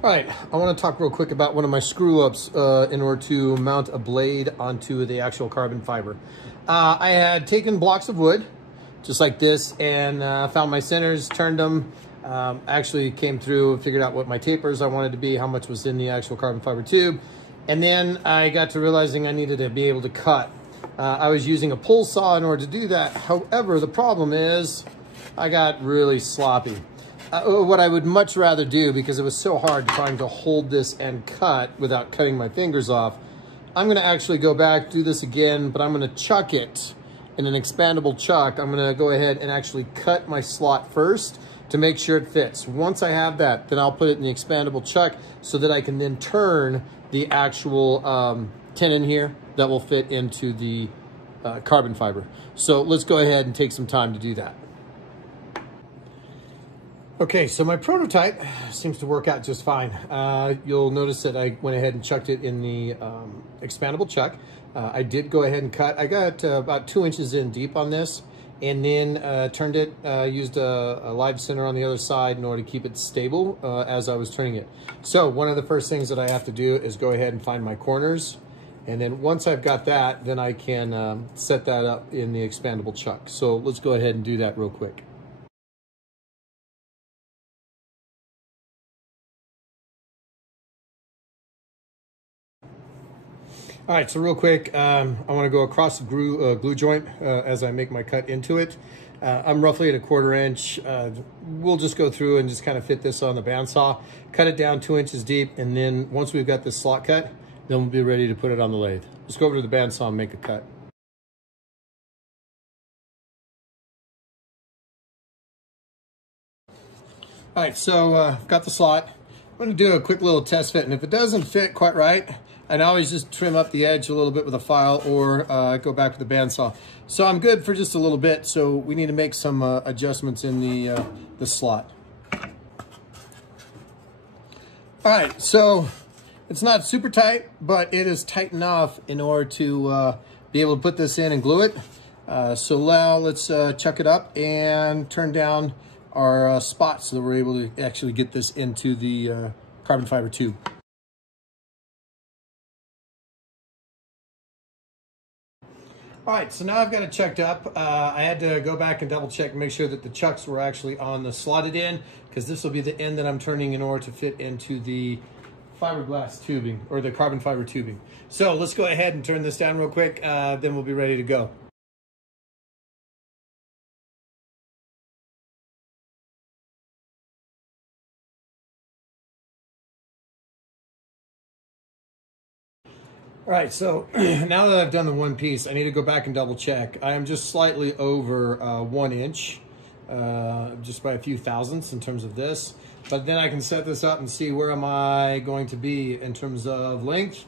All right, I want to talk real quick about one of my screw-ups in order to mount a blade onto the actual carbon fiber. I had taken blocks of wood, just like this, and found my centers, turned them, actually came through, figured out what my tapers I wanted to be, how much was in the actual carbon fiber tube, and then I got to realizing I needed to be able to cut. I was using a pull saw in order to do that. However, the problem is I got really sloppy. What I would much rather do, because it was so hard trying to hold this and cut without cutting my fingers off, I'm going to actually go back, do this again, but I'm going to chuck it in an expandable chuck. I'm going to go ahead and actually cut my slot first to make sure it fits. Once I have that, then I'll put it in the expandable chuck so that I can then turn the actual tenon here that will fit into the carbon fiber. So let's go ahead and take some time to do that. Okay, so my prototype seems to work out just fine. You'll notice that I went ahead and chucked it in the expandable chuck. I did go ahead and cut. I got about 2 inches in deep on this, and then turned it, used a live center on the other side in order to keep it stable as I was turning it. So one of the first things that I have to do is go ahead and find my corners. And then once I've got that, then I can set that up in the expandable chuck. So let's go ahead and do that real quick. All right, so real quick, I want to go across the glue joint as I make my cut into it. I'm roughly at 1/4 inch. We'll just go through and just kind of fit this on the bandsaw, cut it down 2 inches deep, and then once we've got this slot cut, then we'll be ready to put it on the lathe. Let's go over to the bandsaw and make a cut. All right, so I've got the slot. I'm going to do a quick little test fit, and if it doesn't fit quite right, I'd always just trim up the edge a little bit with a file or go back with the bandsaw. So I'm good for just a little bit, so we need to make some adjustments in the slot. All right, so it's not super tight, but it is tight enough in order to be able to put this in and glue it. So now let's chuck it up and turn down our spots so that we're able to actually get this into the carbon fiber tube. All right, so now I've got it checked up. I had to go back and double check and make sure that the chucks were actually on the slotted end, because this will be the end that I'm turning in order to fit into the fiberglass tubing or the carbon fiber tubing. So let's go ahead and turn this down real quick, then we'll be ready to go. All right, so now that I've done the one piece, I need to go back and double check. I am just slightly over 1 inch, just by a few thousandths in terms of this. But then I can set this up and see where am I going to be in terms of length,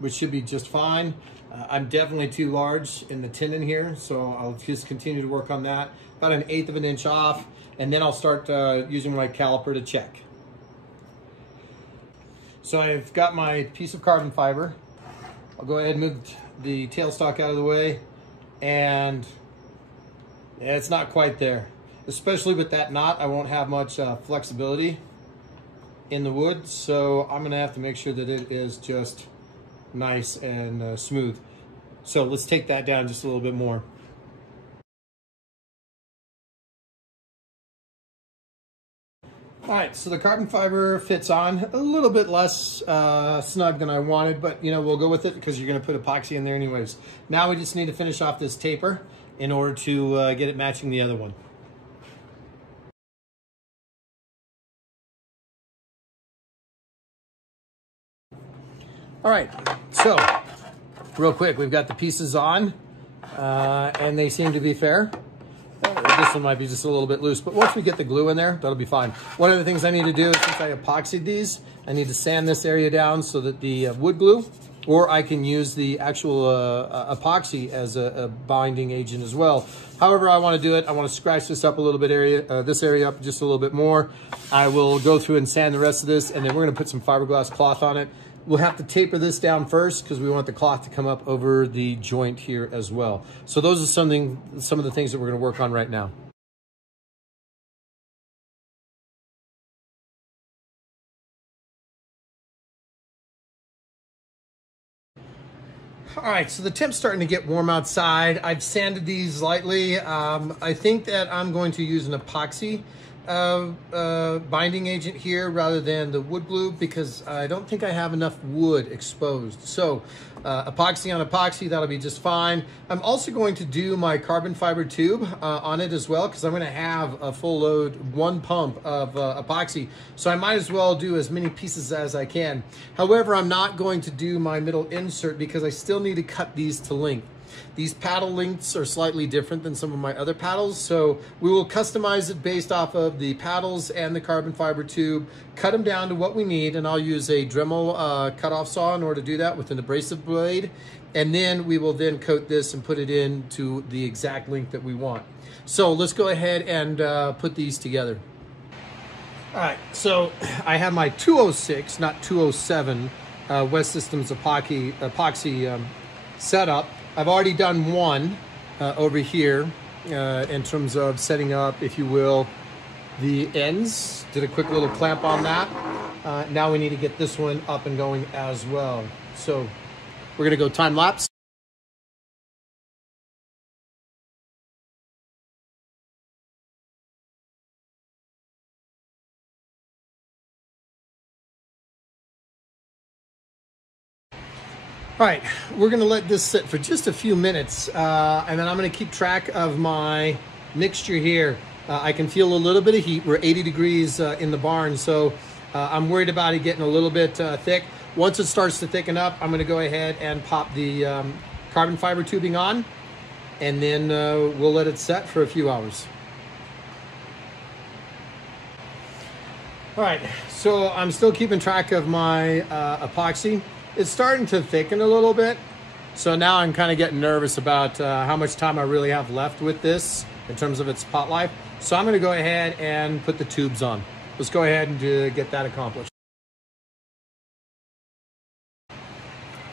which should be just fine. I'm definitely too large in the tenon here, so I'll just continue to work on that. About 1/8 of an inch off, and then I'll start using my caliper to check. So I've got my piece of carbon fiber. I'll go ahead and move the tailstock out of the way, and yeah, it's not quite there. Especially with that knot, I won't have much flexibility in the wood, so I'm gonna have to make sure that it is just nice and smooth. So let's take that down just a little bit more. All right, so the carbon fiber fits on a little bit less snug than I wanted, but you know, we'll go with it because you're gonna put epoxy in there anyways. Now we just need to finish off this taper in order to get it matching the other one. All right, so real quick, we've got the pieces on and they seem to be fair. This one might be just a little bit loose, but once we get the glue in there, that'll be fine. One of the things I need to do is, since I epoxied these, I need to sand this area down so that the wood glue, or I can use the actual epoxy as a binding agent as well. However I want to do it, I want to scratch this up a little bit, this area up just a little bit more. I will go through and sand the rest of this, and then we're going to put some fiberglass cloth on it. We'll have to taper this down first because we want the cloth to come up over the joint here as well. So those are some of the things that we're going to work on right now. All right, so the temp's starting to get warm outside. I've sanded these lightly. I think that I'm going to use an epoxy binding agent here rather than the wood glue because I don't think I have enough wood exposed. So epoxy on epoxy, that'll be just fine. I'm also going to do my carbon fiber tube on it as well because I'm going to have a full load, 1 pump of epoxy. So I might as well do as many pieces as I can. However, I'm not going to do my middle insert because I still need to cut these to length. These paddle lengths are slightly different than some of my other paddles, so we will customize it based off of the paddles and the carbon fiber tube, cut them down to what we need, and I'll use a Dremel cutoff saw in order to do that with an abrasive blade, and then we will then coat this and put it into the exact length that we want. So let's go ahead and put these together. All right, so I have my 206, not 207, West Systems epoxy setup. I've already done one over here in terms of setting up, if you will, the ends. Did a quick little clamp on that. Now we need to get this one up and going as well. So we're gonna go time lapse. All right, we're gonna let this sit for just a few minutes and then I'm gonna keep track of my mixture here. I can feel a little bit of heat. We're 80 degrees in the barn, so I'm worried about it getting a little bit thick. Once it starts to thicken up, I'm gonna go ahead and pop the carbon fiber tubing on, and then we'll let it set for a few hours. All right, so I'm still keeping track of my epoxy. It's starting to thicken a little bit, so now I'm kind of getting nervous about how much time I really have left with this in terms of its pot life. So I'm going to go ahead and put the tubes on. Let's go ahead and get that accomplished.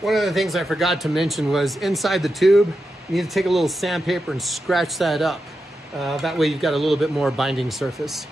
One of the things I forgot to mention was inside the tube, you need to take a little sandpaper and scratch that up. That way you've got a little bit more binding surface.